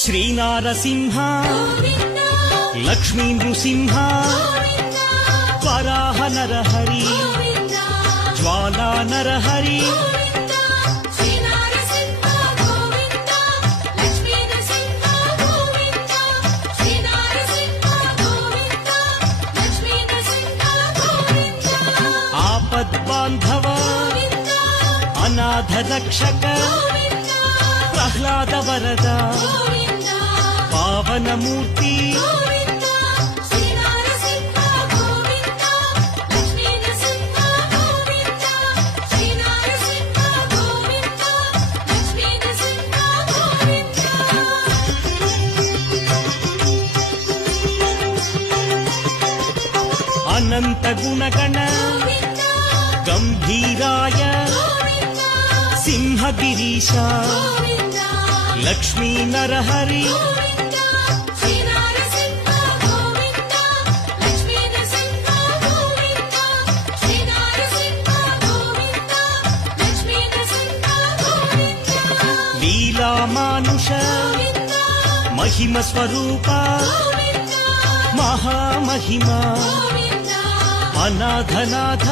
శ్రీనారసింహ లక్ష్మీ నృసింహ వరాహ నరహరి జ్వాలా నరహరి ఆపద్బాంధవ అనాథ రక్షక ప్రహ్లాద వరద పావనమూర్తి అనంత గుణగణ గంభీరాయ సింహగిరీశ లక్ష్మీ నరహరి లీలామానుష మహిమ స్వరూప మహామహిమ అనాథనాథ